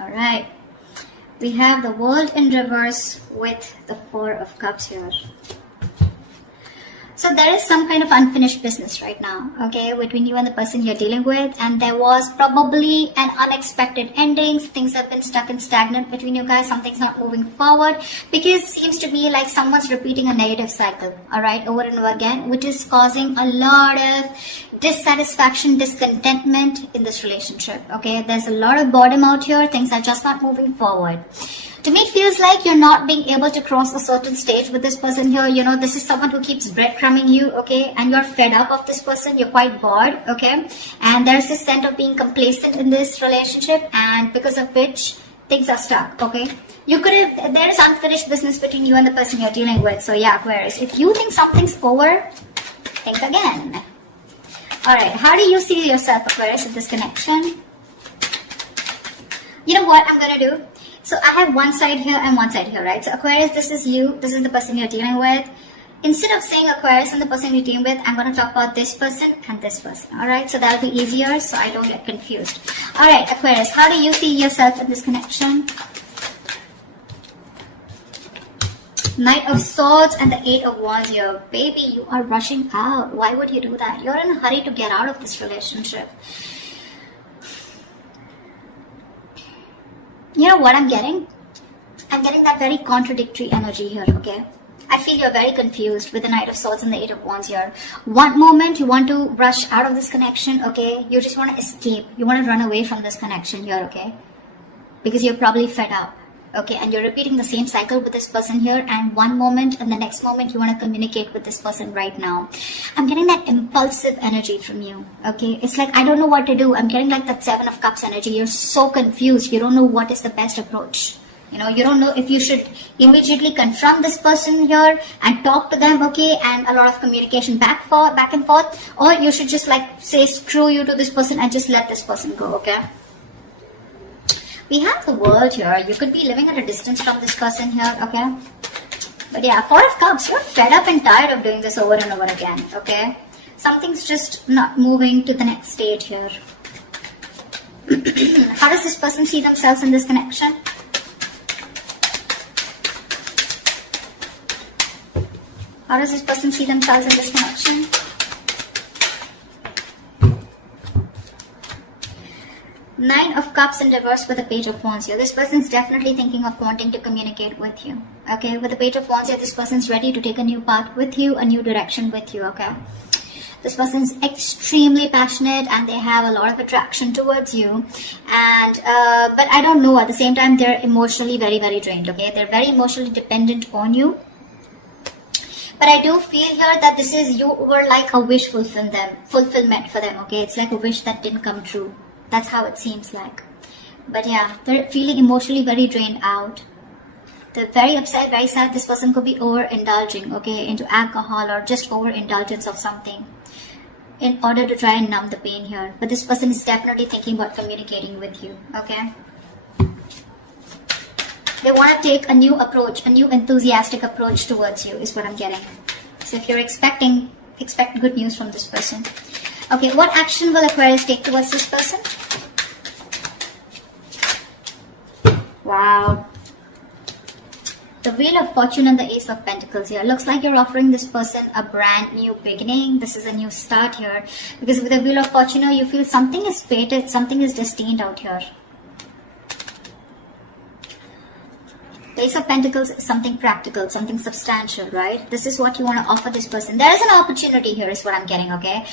All right. We have the World in reverse with the Four of Cups here. So there is some kind of unfinished business right now, okay, between you and the person you're dealing with, and there was probably an unexpected ending. Things have been stuck and stagnant between you guys. Something's not moving forward because it seems to be like someone's repeating a negative cycle, all right, over and over again, which is causing a lot of dissatisfaction, discontentment in this relationship, okay. There's a lot of boredom out here. Things are just not moving forward. To me, it feels like you're not being able to cross a certain stage with this person here. You know, this is someone who keeps breadcrumbing you, okay? And you're fed up of this person. You're quite bored, okay? And there's this sense of being complacent in this relationship, and because of which things are stuck, okay? You could have, there is unfinished business between you and the person you're dealing with. So yeah, Aquarius, if you think something's over, think again. All right, how do you see yourself, Aquarius, in this connection? You know what I'm going to do? So I have one side here and one side here, right? So Aquarius, this is you. This is the person you're dealing with. Instead of saying Aquarius and the person you're dealing with, I'm going to talk about this person and this person. All right? So that'll be easier so I don't get confused. All right, Aquarius, how do you see yourself in this connection? Knight of Swords and the Eight of Wands here. Baby, you are rushing out. Why would you do that? You're in a hurry to get out of this relationship. You know what I'm getting? I'm getting that very contradictory energy here, okay? I feel you're very confused with the Knight of Swords and the Eight of Wands here. One moment you want to rush out of this connection, okay? You just want to escape. You want to run away from this connection here, okay? Because you're probably fed up, okay? And you're repeating the same cycle with this person here, and one moment and the next moment you want to communicate with this person right now. I'm getting that impulsive energy from you, okay? It's like, I don't know what to do. I'm getting like that Seven of Cups energy. You're so confused. You don't know what is the best approach. You know, you don't know if you should immediately confront this person here and talk to them, okay? And a lot of communication back and forth. Or you should just like say screw you to this person and just let this person go, okay? We have the World here. You could be living at a distance from this person here, okay? But yeah, Four of Cups, you're fed up and tired of doing this over and over again, okay? Something's just not moving to the next stage here. How does this person see themselves in this connection? How does this person see themselves in this connection? Nine of Cups in reverse with the Page of Wands here. This person's definitely thinking of wanting to communicate with you. Okay, with the Page of Wands here, this person's ready to take a new path with you, a new direction with you, okay? This person's extremely passionate and they have a lot of attraction towards you. And, but I don't know, at the same time, they're emotionally very, very drained, okay? They're very emotionally dependent on you. But I do feel here that this is, you were like a wish fulfillment for them, okay? It's like a wish that didn't come true. That's how it seems like. But yeah, they're feeling emotionally very drained out. They're very upset, very sad. This person could be overindulging, okay, into alcohol or just overindulgence of something in order to try and numb the pain here. But this person is definitely thinking about communicating with you, okay? They want to take a new approach, a new enthusiastic approach towards you is what I'm getting. So if you're expect good news from this person. Okay, what action will Aquarius take towards this person? Wow. The Wheel of Fortune and the Ace of Pentacles here. Looks like you're offering this person a brand new beginning. This is a new start here. Because with the Wheel of Fortune here, you feel something is fated, something is destined out here. The Ace of Pentacles is something practical, something substantial, right? This is what you want to offer this person. There is an opportunity here is what I'm getting, okay?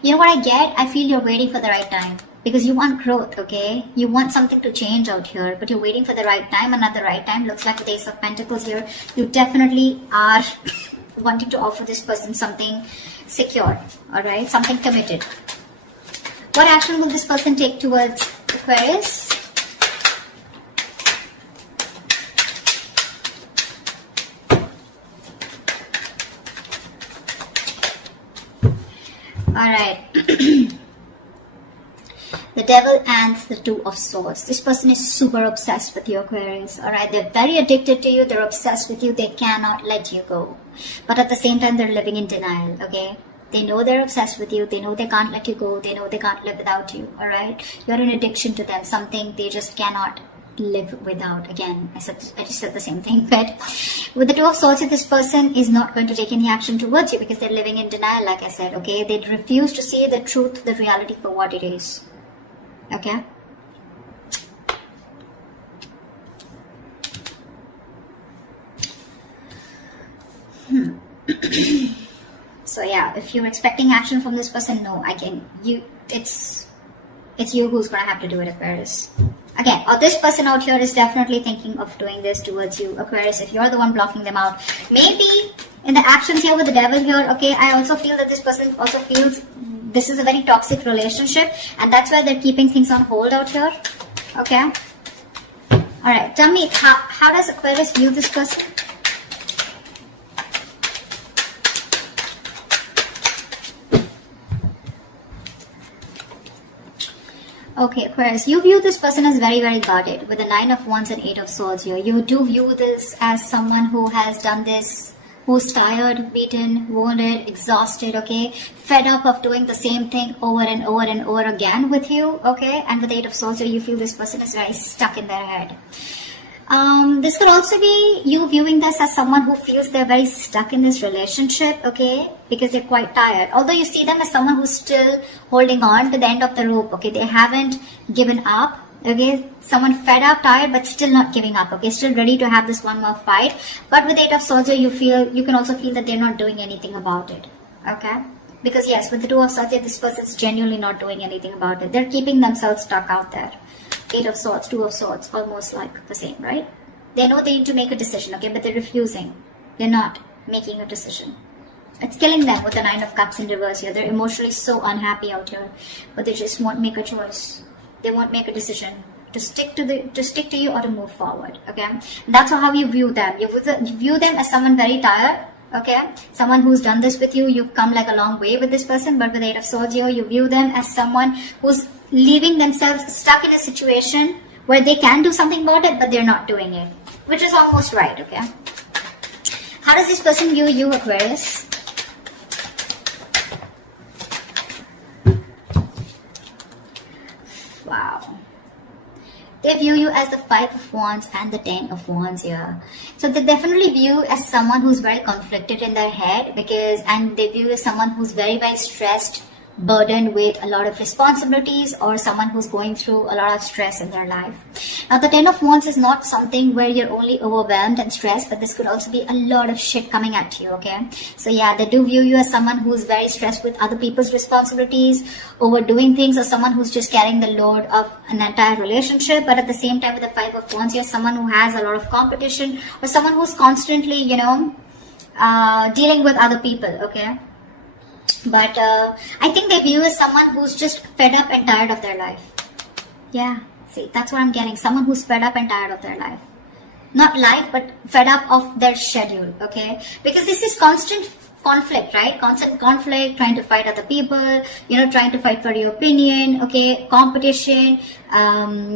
You know what I get? I feel you're waiting for the right time. Because you want growth, okay? You want something to change out here, but you're waiting for the right time, and at the right time, looks like with the Ace of Pentacles here, you definitely are wanting to offer this person something secure, alright? Something committed. What action will this person take towards Aquarius? Alright. The Devil and the Two of Swords. This person is super obsessed with you, Aquarius. Alright, they're very addicted to you. They're obsessed with you. They cannot let you go. But at the same time, they're living in denial, okay? They know they're obsessed with you. They know they can't let you go. They know they can't live without you. All right. You're an addiction to them. Something they just cannot live without. Again, I just said the same thing. But with the Two of Swords, this person is not going to take any action towards you because they're living in denial, like I said. Okay. They refuse to see the truth, the reality for what it is. Okay. So yeah, if you're expecting action from this person, no, it's you who's gonna have to do it, Aquarius. Okay, or this person out here is definitely thinking of doing this towards you, Aquarius, if you're the one blocking them out. Maybe in the actions here with the devil here, okay, I also feel that this person also feels this is a very toxic relationship, and that's why they're keeping things on hold out here. Okay. Alright, tell me, how does Aquarius view this person? Okay, Aquarius, you view this person as very, very guarded with the 9 of Wands and 8 of Swords here. You do view this as someone who has done this, who's tired, beaten, wounded, exhausted, okay, fed up of doing the same thing over and over and over again with you, okay, and with the 8 of Swords here, you feel this person is very stuck in their head. This could also be you viewing this as someone who feels they're very stuck in this relationship, okay, because they're quite tired. Although you see them as someone who's still holding on to the end of the rope, okay, they haven't given up, okay, someone fed up, tired, but still not giving up, okay, still ready to have this one more fight. But with 8 of Swords, you can also feel that they're not doing anything about it, okay, because yes, with the 2 of Swords, this person's genuinely not doing anything about it. They're keeping themselves stuck out there. 8 of Swords, 2 of Swords, almost like the same, right? They know they need to make a decision, okay, but they're refusing. They're not making a decision. It's killing them with the 9 of Cups in reverse here. They're emotionally so unhappy out here, but they just won't make a choice. They won't make a decision to stick to you or to move forward, okay? And that's how you view them. You view them as someone very tired, okay? Someone who's done this with you. You've come like a long way with this person, but with 8 of Swords here, you view them as someone who's leaving themselves stuck in a situation where they can do something about it, but they're not doing it, which is almost right, okay? How does this person view you, Aquarius? Wow. They view you as the 5 of Wands and the 10 of Wands here. So they definitely view you as someone who's very conflicted in their head, and they view you as someone who's very, very stressed, burdened with a lot of responsibilities, or someone who's going through a lot of stress in their life. Now the 10 of Wands is not something where you're only overwhelmed and stressed, but this could also be a lot of shit coming at you, okay? So yeah, they do view you as someone who's very stressed with other people's responsibilities, overdoing things, or someone who's just carrying the load of an entire relationship. But at the same time, with the 5 of Wands, you're someone who has a lot of competition, or someone who's constantly, dealing with other people, okay? But I think they view you as someone who's just fed up and tired of their life. Yeah, see, that's what I'm getting. Someone who's fed up and tired of their life. Not life, but fed up of their schedule, okay? Because this is constant conflict, right? Constant conflict, trying to fight other people, trying to fight for your opinion, okay? Competition,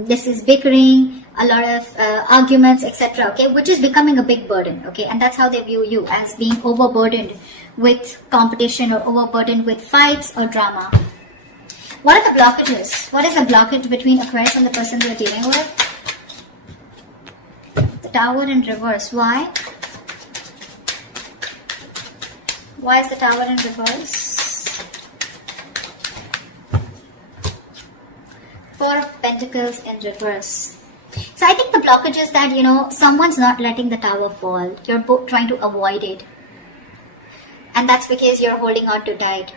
this is bickering, a lot of arguments, etc., okay? Which is becoming a big burden, okay? And that's how they view you, as being overburdened with competition or overburdened with fights or drama. What are the blockages? What is the blockage between Aquarius and the person you're dealing with? The Tower in reverse. Why? Why is the Tower in reverse? 4 of Pentacles in reverse. So I think the blockage is that, someone's not letting the Tower fall. You're both trying to avoid it. And that's because you're holding on too tight.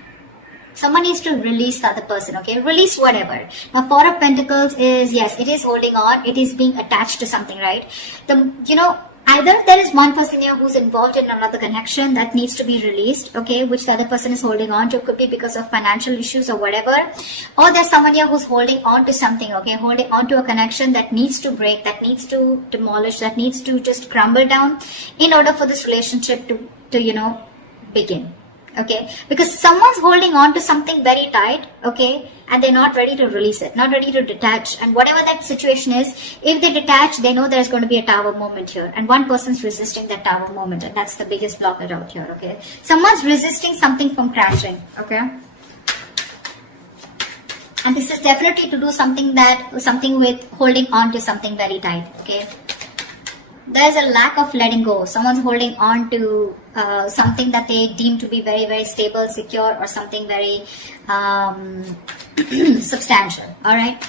Someone needs to release the other person, okay? Release whatever. Now, 4 of Pentacles is, yes, it is holding on. It is being attached to something, right? Either there is one person here who's involved in another connection that needs to be released, okay, which the other person is holding on to. It could be because of financial issues or whatever. Or there's someone here who's holding on to something, okay, holding on to a connection that needs to break, that needs to demolish, that needs to just crumble down in order for this relationship to begin. Okay, because someone's holding on to something very tight, okay, and they're not ready to release it, not ready to detach. And whatever that situation is, if they detach, they know there's going to be a tower moment here, and one person's resisting that tower moment, and that's the biggest blocker out here. Okay, someone's resisting something from crashing. Okay, and this is definitely to do something with holding on to something very tight. Okay, there's a lack of letting go. Someone's holding on to something that they deem to be very, very stable, secure, or something very substantial. All right.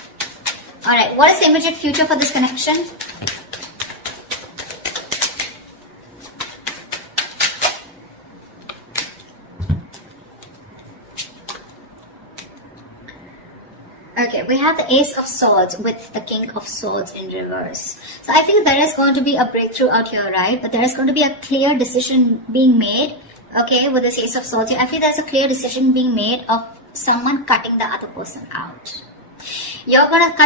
All right. What is the immediate future for this connection? Okay, we have the Ace of Swords with the King of Swords in reverse. So I feel there is going to be a breakthrough out here, right? But there is going to be a clear decision being made, okay, with this Ace of Swords here. I feel there's a clear decision being made of someone cutting the other person out. You're going to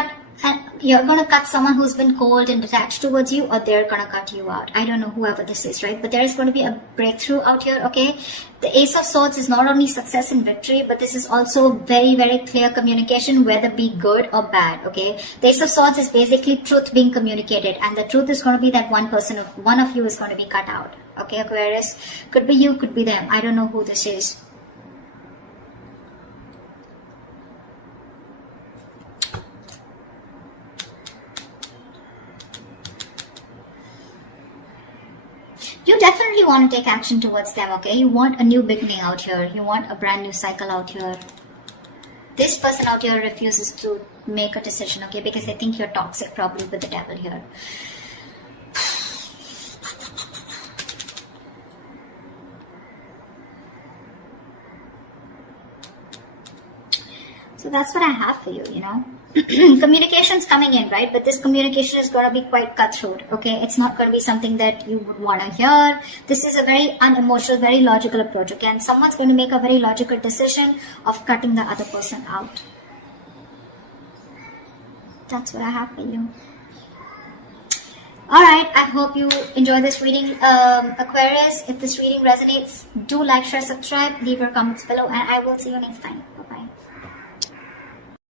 cut someone who's been cold and detached towards you, or they're going to cut you out. I don't know whoever this is, right? But there is going to be a breakthrough out here, okay? The Ace of Swords is not only success and victory, but this is also very, very clear communication, whether be good or bad, okay? The Ace of Swords is basically truth being communicated, and the truth is going to be that one of you is going to be cut out, okay, Aquarius? Could be you, could be them. I don't know who this is. You definitely want to take action towards them, okay? You want a new beginning out here. You want a brand new cycle out here. This person out here refuses to make a decision, okay? Because they think you're toxic, probably with the devil here. So that's what I have for you, you know. Communication's coming in, right? But this communication is going to be quite cutthroat, okay? It's not going to be something that you would want to hear. This is a very unemotional, very logical approach, okay? And someone's going to make a very logical decision of cutting the other person out. That's what I have for you. Alright, I hope you enjoy this reading, Aquarius. If this reading resonates, do like, share, subscribe, leave your comments below, and I will see you next time.